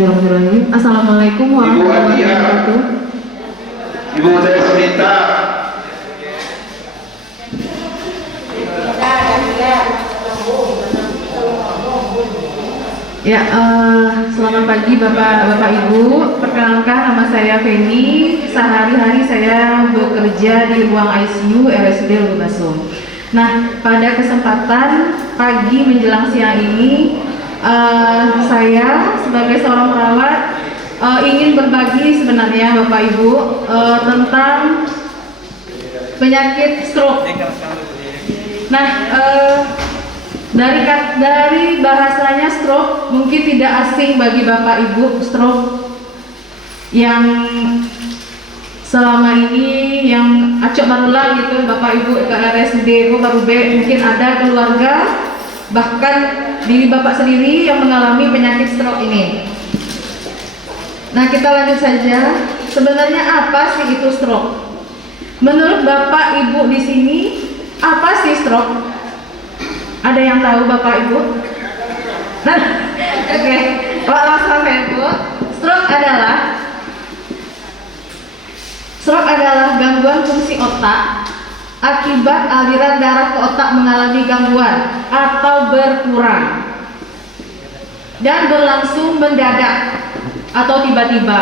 Assalamualaikum warahmatullahi wabarakatuh. Ibu saya Sunita. Ya, selamat pagi Bapak Ibu. Perkenalkan, nama saya Feni. Sehari-hari saya bekerja di ruang ICU RSUD Lubasum. Nah, pada kesempatan pagi menjelang siang ini, saya sebagai seorang perawat ingin berbagi sebenarnya Bapak Ibu tentang penyakit stroke. Nah, dari bahasanya stroke mungkin tidak asing bagi Bapak Ibu. Stroke yang selama ini yang acok barulah gitu Bapak Ibu ke RSUD baru mungkin ada keluarga bahkan diri Bapak sendiri yang mengalami penyakit stroke ini. Nah, kita lanjut saja. Sebenarnya apa sih itu stroke? Menurut Bapak Ibu di sini, apa sih stroke? Ada yang tahu Bapak Ibu? Nah, oke. Langsung Ibu. Stroke adalah gangguan fungsi otak akibat aliran darah ke otak mengalami gangguan atau berkurang dan berlangsung mendadak atau tiba-tiba.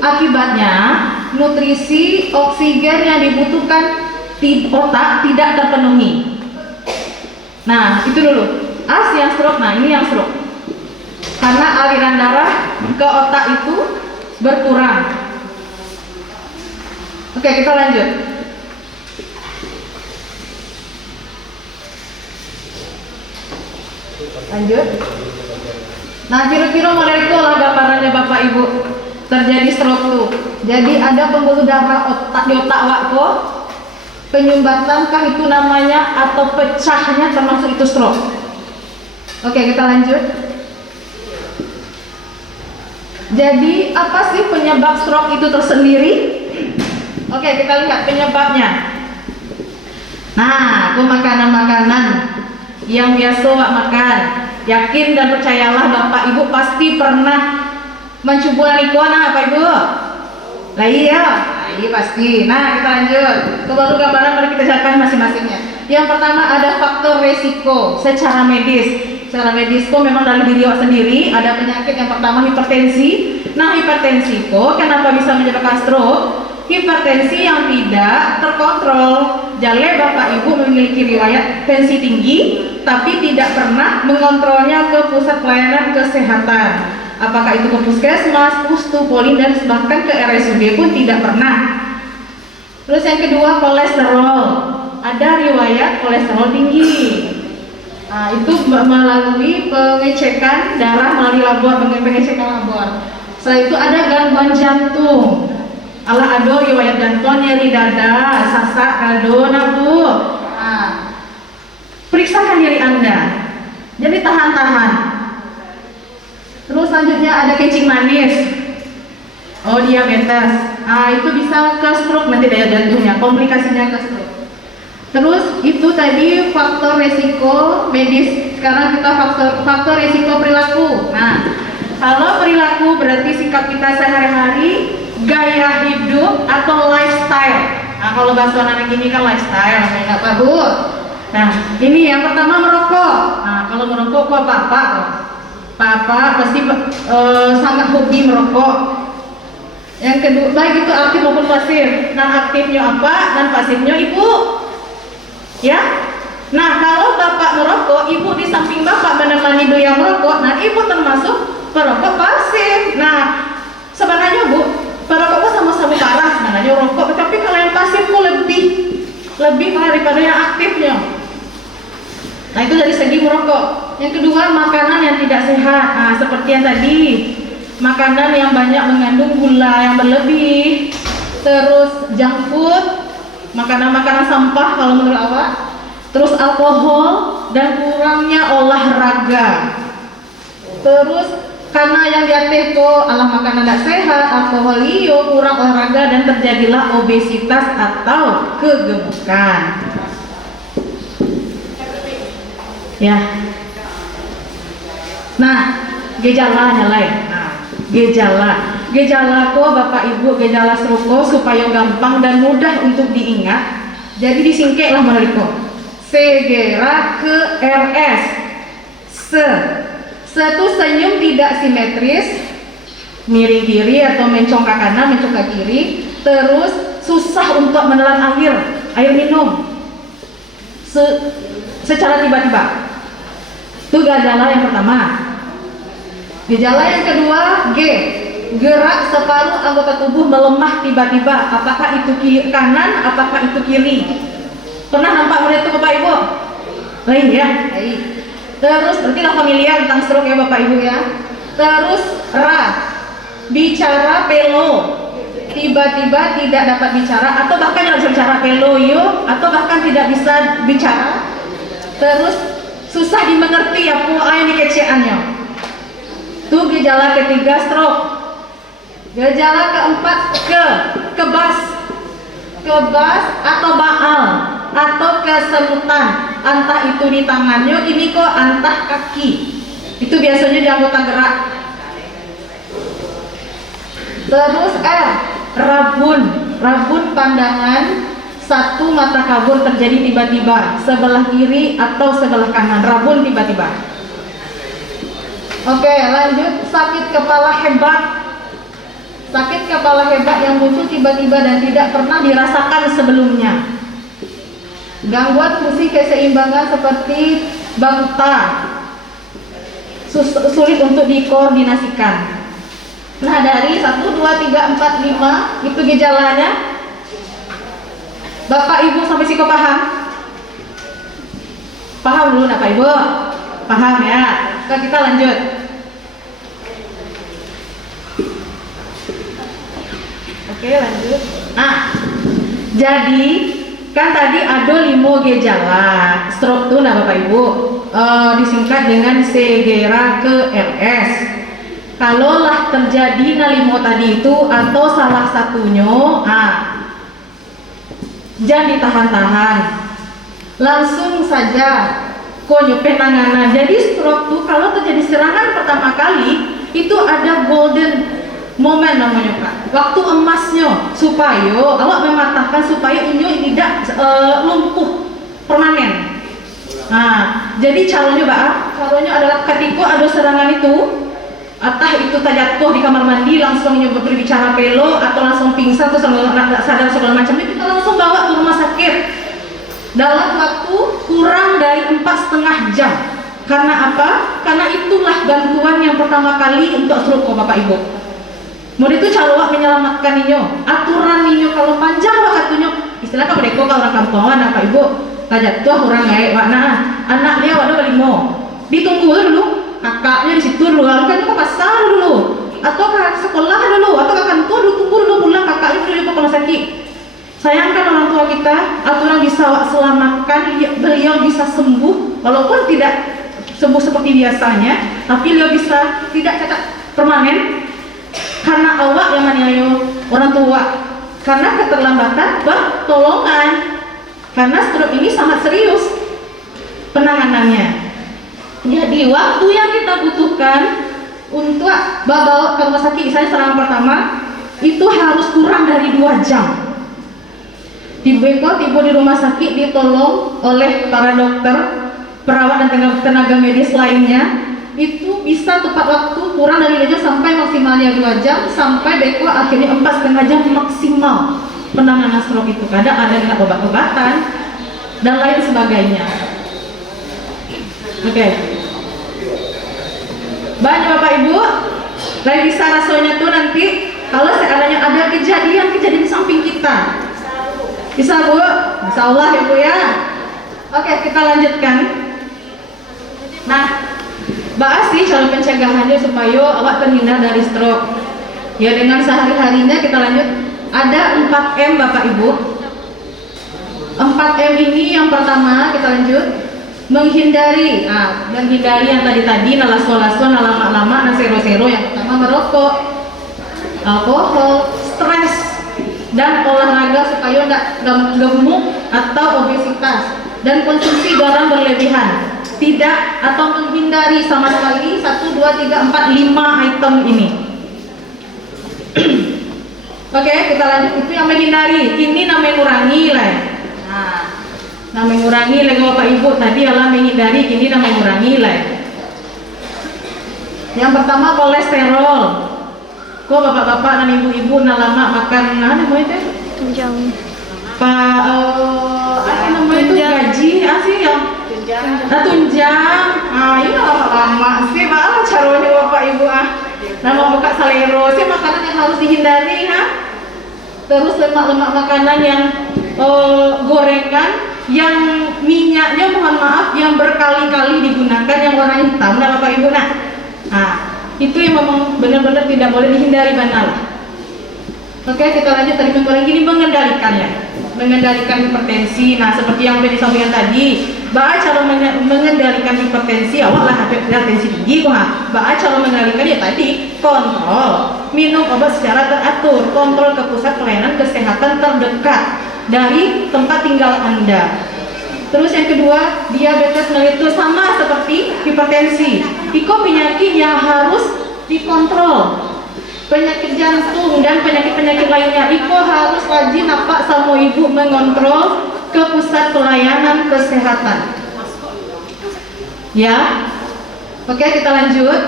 Akibatnya, nutrisi oksigen yang dibutuhkan otak tidak terpenuhi. Nah, itu dulu. Yang stroke. Nah, ini yang stroke. Karena aliran darah ke otak itu berkurang. Oke, kita lanjut. Nah, kira-kira model itulah gambarannya Bapak Ibu terjadi stroke tuh. Jadi ada pembuluh darah otak di otak waktu, penyumbatan kah itu namanya atau pecahnya termasuk itu stroke. Oke, kita lanjut. Jadi apa sih penyebab stroke itu tersendiri? Oke, kita lihat penyebabnya. Nah, itu makanan-makanan yang biasa wak makan. Yakin dan percayalah Bapak Ibu pasti pernah mencoba likuan Bapak Ibu. Lah iya pasti. Nah, kita lanjut. Coba gambaran mari kita jelaskan masing-masingnya. Yang pertama ada faktor resiko secara medis. Secara medis kok memang dari diri sendiri ada penyakit yang pertama hipertensi. Nah, hipertensi kok kenapa bisa menyebabkan stroke? Hipertensi yang tidak terkontrol. Jadi Bapak Ibu memiliki riwayat tensi tinggi tapi tidak pernah mengontrolnya ke pusat pelayanan kesehatan. Apakah itu ke puskesmas, pustu, dan bahkan ke RSUD pun tidak pernah. Terus yang kedua kolesterol. Ada riwayat kolesterol tinggi. Nah, itu melalui pengecekan darah melalui labor, pengecekan labor. Setelah itu ada gangguan jantung. Ada riwayat jantung, nyeri dada, sasak, kado, nabu. Nah, periksakan diri Anda. Jadi tahan-tahan. Terus selanjutnya ada kencing manis. Diabetes. Nah, itu bisa ke stroke nanti daya jantungnya, komplikasinya ke stroke. Terus itu tadi faktor resiko medis. Sekarang kita faktor resiko perilaku. Nah, kalau perilaku berarti sikap kita sehari-hari, gaya hidup atau lifestyle. Nah, kalau bahasa anak ini kan lifestyle, namanya Pak Bu. Nah, ini yang pertama merokok. Nah, kalau merokok kok Papa pasti sangat hobi merokok. Yang kedua, baik itu aktif maupun pasif. Nah, aktifnya apa dan pasifnya Ibu. Ya. Nah, kalau Bapak merokok, Ibu di samping Bapak menemani beliau merokok, nah Ibu termasuk perokok pasif. Nah, sebenarnya Bu, perokok kok sama-sama parah sebenarnya rokok, tapi kalau yang pasif kok lebih parah daripada yang aktifnya. Nah, itu dari segi merokok. Yang kedua, makanan yang tidak sehat. Nah, seperti yang tadi, makanan yang banyak mengandung gula yang berlebih, terus junk food, makanan-makanan sampah kalau menurut awak, terus alkohol dan kurangnya olahraga. Terus karena yang diatur kok alah makanan tidak sehat, alkohol kurang olahraga dan terjadilah obesitas atau kegemukan. Ya. Nah, gejalanya lain. Nah, Gejala kok Bapak Ibu, gejala stroke supaya gampang dan mudah untuk diingat. Jadi disingkat lah menurutku. Segera ke RS. Itu senyum tidak simetris, miring kiri atau mencong ke kanan, mencong ke kiri. Terus susah untuk menelan air minum secara tiba-tiba. Itu gejala yang pertama. Gejala yang kedua, gerak separuh anggota tubuh melemah tiba-tiba. Apakah itu kiri kanan, apakah itu kiri? Pernah nampak murid itu Bapak Ibu? Lain ya? Lain. Terus berarti lah familiar tentang stroke ya Bapak Ibu ya. Terus bicara pelo, tiba-tiba tidak dapat bicara atau bahkan tidak bisa bicara peloyo atau bahkan tidak bisa bicara. Terus susah dimengerti apa yang dikeceannya. Itu gejala ketiga stroke. Gejala keempat kebas atau baal atau kesemutan, entah itu di tangannya, ini kok entah kaki. Itu biasanya di anggota gerak. Terus rabun pandangan, satu mata kabur terjadi tiba-tiba, sebelah kiri atau sebelah kanan, rabun tiba-tiba. Oke, lanjut. Sakit kepala hebat yang muncul tiba-tiba dan tidak pernah dirasakan sebelumnya. Gangguan fungsi keseimbangan seperti bangta, sulit untuk dikoordinasikan. Nah, dari 1, 2, 3, 4, 5 itu gejalanya. Bapak Ibu sampai siko paham? Paham dulu Bapak Ibu? Paham ya? Nah, kita lanjut. Oke, lanjut. Nah, jadi kan tadi ada 5 gejala stroke tuh, nah Bapak Ibu disingkat dengan segera ke RS. Kalaulah terjadi nalimo tadi itu atau salah satunya, jangan ditahan-tahan, langsung saja konyo penanganan. Jadi stroke tuh kalau terjadi serangan pertama kali itu ada golden moment namanya Kak, waktu emasnya supaya awak mematahkan supaya ini tidak lumpuh permanen. Nah, jadi caranya adalah ketika ada serangan itu, entah itu terjatuh di kamar mandi langsung berbicara pelo atau langsung pingsan atau sadar segala macam, itu kita langsung bawa ke rumah sakit dalam waktu kurang dari 4,5 jam. Karena apa? Karena itulah bantuan yang pertama kali untuk stroke Bapak Ibu. Mau itu cara menyelamatkan ninyo, aturan ninyo kalau panjang waktunya, istilah kamu deko kalau orang kampungan Bapak Ibu, jatuh orang mana anak dia wadah berlimo, ditunggu dulu, kakaknya di situ dulu, lalu kan ke pasar dulu, atau ke sekolah dulu, atau ke kantor dulu, tunggu dulu pulang kakaknya dulu ke rumah sakit. Sayangkan orang tua kita, aturan bisa selamatkan, beliau bisa sembuh, walaupun tidak sembuh seperti biasanya, tapi beliau bisa tidak cacat permanen. Karena awak yang menganiaya orang tua, karena keterlambatan pertolongan, karena stroke ini sangat serius penanganannya. Jadi waktu yang kita butuhkan untuk bawa ke rumah sakit, misalnya serangan pertama itu harus kurang dari 2 jam. Tiba di rumah sakit ditolong oleh para dokter, perawat dan tenaga medis lainnya. Itu bisa tepat waktu kurang dari 2 jam sampai maksimalnya 2 jam, sampai beko akhirnya 4,5 jam maksimal penanganan stroke itu. Kadang ada dengan obat-obatan dan lain sebagainya. Oke. Banyak Bapak Ibu, lain bisa rasanya tuh nanti kalau seandainya ada kejadian di samping kita. Bisa Bu? Insya Allah ya Bu ya. Oke, kita lanjutkan. Nah, bahas sih cara pencegahannya supaya awak terhindar dari stroke. Ya dengan sehari-harinya kita lanjut. Ada 4M Bapak Ibu. 4M ini yang pertama kita lanjut. Menghindari, menghindari yang tadi nalaso-laso, nalama-lama, nasero-sero. Yang pertama merokok, alkohol, stres, dan olahraga supaya tidak gemuk atau obesitas, dan konsumsi garam berlebihan. Tidak atau menghindari sama sekali 1, 2, 3, 4, 5 item ini. Oke, kita lanjut. Itu yang menghindari. Ini namanya ngurangi lah ya. Nah, namanya ngurangi lagi Bapak Ibu. Tadi adalah menghindari, ini namanya ngurangi lah ya. Yang pertama kolesterol. Kok bapak-bapak dan ibu-ibu lama makan namanya itu? Tunjang. Apa namanya itu gaji sih yang tunjang. Ini lama sih, malah caranya bapak ibu nama buka salero sih makanan yang harus dihindari Terus lemak-lemak makanan yang gorengan, yang minyaknya mohon maaf yang berkali-kali digunakan yang warna hitam, bapak ibu itu yang memang benar-benar tidak boleh dihindari banal. Oke, kita lanjut tadi mengurangi ini mengendalikan ya. Mengendalikan hipertensi. Nah, seperti yang sudah disampaikan tadi, cara mengendalikan hipertensi awak lah hipertensi tinggi cara mengendalikan ya tadi kontrol, minum obat secara teratur, kontrol ke pusat pelayanan kesehatan terdekat dari tempat tinggal Anda. Terus yang kedua, diabetes mellitus sama seperti hipertensi. Iko penyakit yang harus dikontrol. Penyakit jantung dan penyakit-penyakit lainnya, Iko harus wajib sama ibu mengontrol ke pusat pelayanan kesehatan. Ya, oke kita lanjut.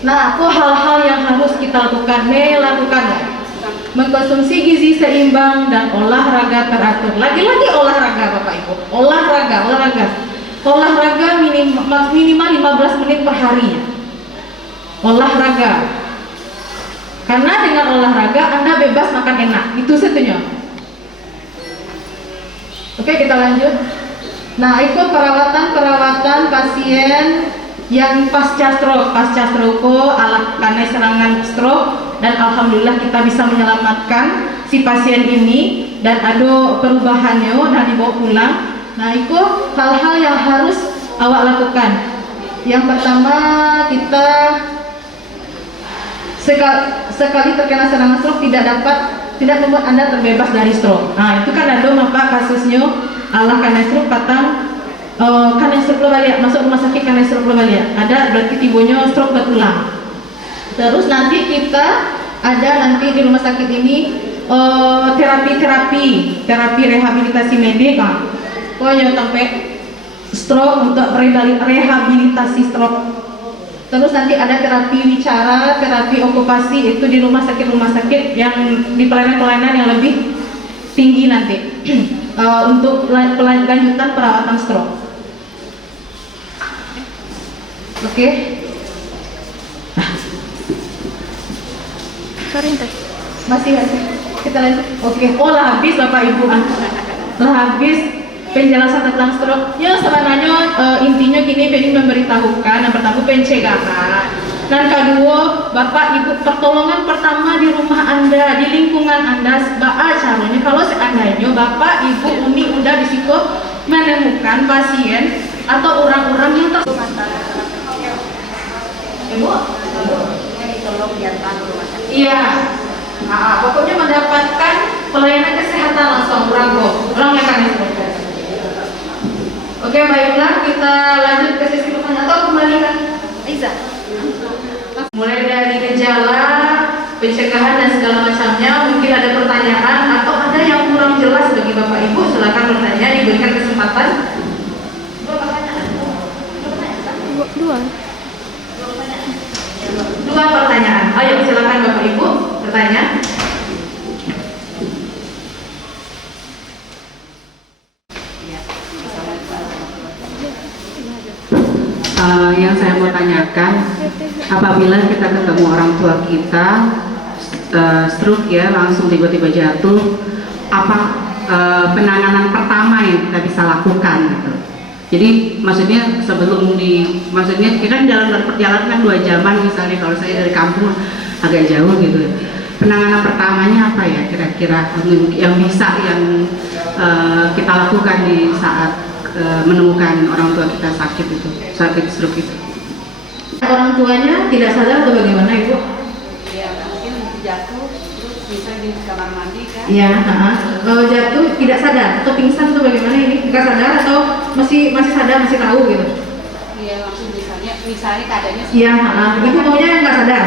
Nah, kok hal-hal yang harus kita lakukan? Mengkonsumsi gizi seimbang dan olahraga teratur. Lagi-lagi olahraga Bapak Ibu. Olahraga minimal 15 menit per hari. Olahraga. Karena dengan olahraga Anda bebas makan enak. Itu setuju. Oke, kita lanjut. Nah, ikut perawatan pasien yang pasca stroke karena serangan stroke, dan alhamdulillah kita bisa menyelamatkan si pasien ini dan ada perubahannya dan dibawa pulang. Nah, itu hal-hal yang harus awak lakukan. Yang pertama, kita sekali terkena serangan stroke tidak membuat Anda terbebas dari stroke. Nah, itu kan ada kasusnya karena stroke karena stroke balik masuk rumah sakit karena stroke balik. Ada berarti tibonya stroke berulang. Terus nanti kita ada di rumah sakit ini terapi rehabilitasi medik pokoknya sampai stroke untuk rehabilitasi stroke. Terus nanti ada terapi wicara, terapi okupasi, itu di rumah sakit yang di pelayanan yang lebih tinggi nanti untuk lanjutan perawatan stroke. Oke. Sorry, Masih kita lanjut. Oke. Lah habis Bapak Ibu. Lah habis penjelasan tentang stroke. Ya sebenarnya intinya gini, pengen memberitahukan yang pertama pencegahan. Dan kedua, Bapak Ibu, pertolongan pertama di rumah Anda, di lingkungan Anda, caranya kalau seandainya Bapak Ibu Umi udah disiko menemukan pasien atau orang-orang yang iya, pokoknya mendapatkan pelayanan kesehatan langsung orang yang kan itu. Oke, baiklah, kita lanjut ke sesi pertanyaan atau kembalikan Aiza. Mulai dari gejala, pencegahan dan segala macamnya, mungkin ada pertanyaan atau ada yang kurang jelas bagi Bapak Ibu, silakan bertanya, diberikan kesempatan. Dua pertanyaan. Ayo silakan Bapak Ibu bertanya. Yang saya mau tanyakan, apabila kita ketemu orang tua kita stroke ya, langsung tiba-tiba jatuh, apa penanganan pertama yang kita bisa lakukan gitu? Jadi maksudnya maksudnya kita dalam perjalanan 2 jaman misalnya, kalau saya dari kampung agak jauh gitu. Penanganan pertamanya apa ya kira-kira yang bisa kita lakukan di saat menemukan orang tua kita sakit stroke itu? Orang tuanya tidak sadar atau bagaimana Ibu? Ya mungkin jatuh terus bisa di kamar mandi kan? Iya, jatuh tidak sadar atau pingsan atau bagaimana ini? Nggak sadar atau masih sadar, masih tahu gitu? Iya langsung misalnya keadaannya. Iya, Ibu maunya nggak sadar?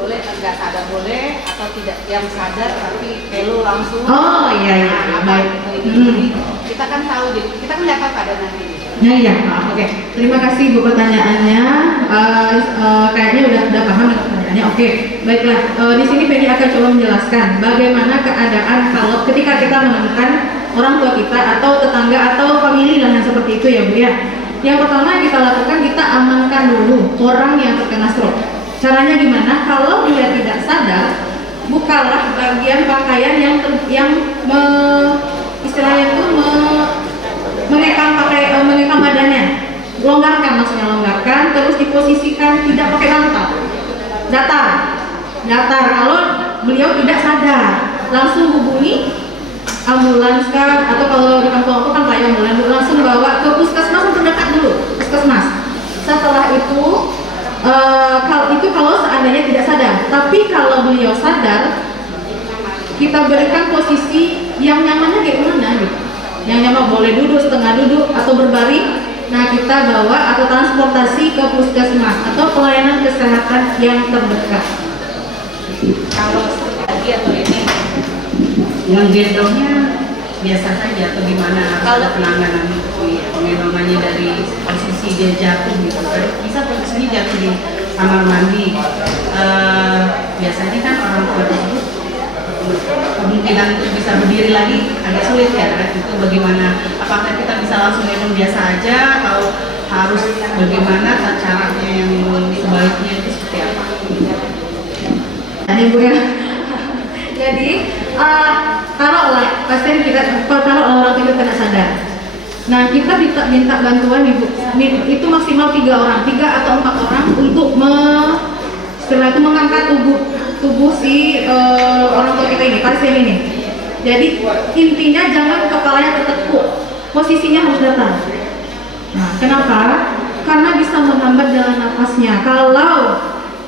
Boleh. nggak sadar boleh atau tidak yang sadar tapi pelu langsung. Oh iya iya, Nah, baik. Jadi kita kan tahu, kita kan nggak tahu keadaan nanti. Ya ya, oke. Terima kasih Bu pertanyaannya. Kayaknya udah paham dengan pertanyaannya. Oke, baiklah. Di sini Peggy akan coba menjelaskan bagaimana keadaan kalau ketika kita menemukan orang tua kita atau tetangga atau famili dengan seperti itu ya Bu ya. Yang pertama yang kita lakukan, kita amankan dulu orang yang terkena stroke. Caranya gimana? Kalau dia tidak sadar, bukalah bagian pakaian yang istilahnya itu mengekang badannya, longgarkan, maksudnya longgarkan, terus diposisikan tidak pakai bantal, datar. Kalau beliau tidak sadar, langsung hubungi ambulans kah, atau kalau di kampung aku kan kayak ambulans, langsung bawa ke puskesmas terdekat dulu, puskesmas. Setelah itu kalau seandainya tidak sadar, tapi kalau beliau sadar, kita berikan posisi yang nyamannya kayak mana gitu. Yang nyaman boleh duduk, setengah duduk, atau berbaring. Nah, kita bawa atau transportasi ke puskesmas atau pelayanan kesehatan yang terdekat. Kalau lagi atau ini Yang gendongnya biasa saja atau gimana? Kalau penanganan penggendongannya dari posisi dia jatuh gitu kan? Bisa posisinya jatuh di kamar mandi. Biasanya kan orang tua tersebut kemungkinan untuk bisa berdiri lagi agak sulit ya. Itu bagaimana? Apakah kita bisa langsung gendong biasa aja atau harus bagaimana caranya yang sebaiknya itu seperti apa? Ini Bu ya. Jadi taruhlah pasien kita, kalau orang itu tidak sadar. Nah, kita minta bantuan Ibu. Itu maksimal 3 orang, 3 atau 4 orang untuk setelah itu mengangkat tubuh si orang tua kita ini, pasien ini. Jadi intinya jangan kepalanya tertekuk, posisinya harus datar. Nah, kenapa? Karena bisa menghambat jalan nafasnya. Kalau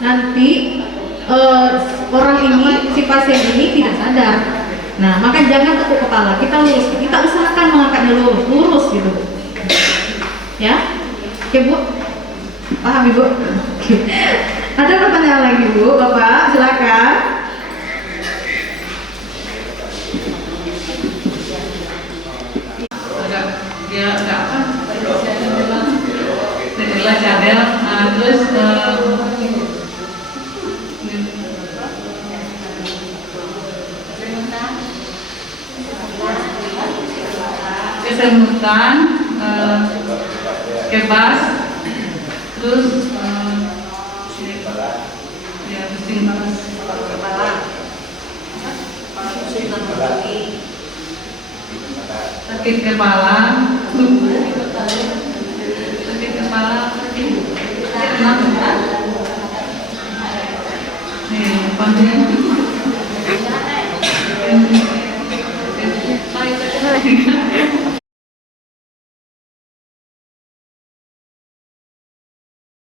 nanti orang ini, si pasien ini tidak sadar, nah maka jangan tekuk kepala, kita lurus, kita usahakan mengangkatnya lurus gitu, ya. Oke Bu, paham Ibu? Ada pertanyaan lagi Bu, Bapak silakan. Dia nggak apa? Cedera cadel, terus kesemutan, kebas, terus ya pusing sakit kepala, nih panjang.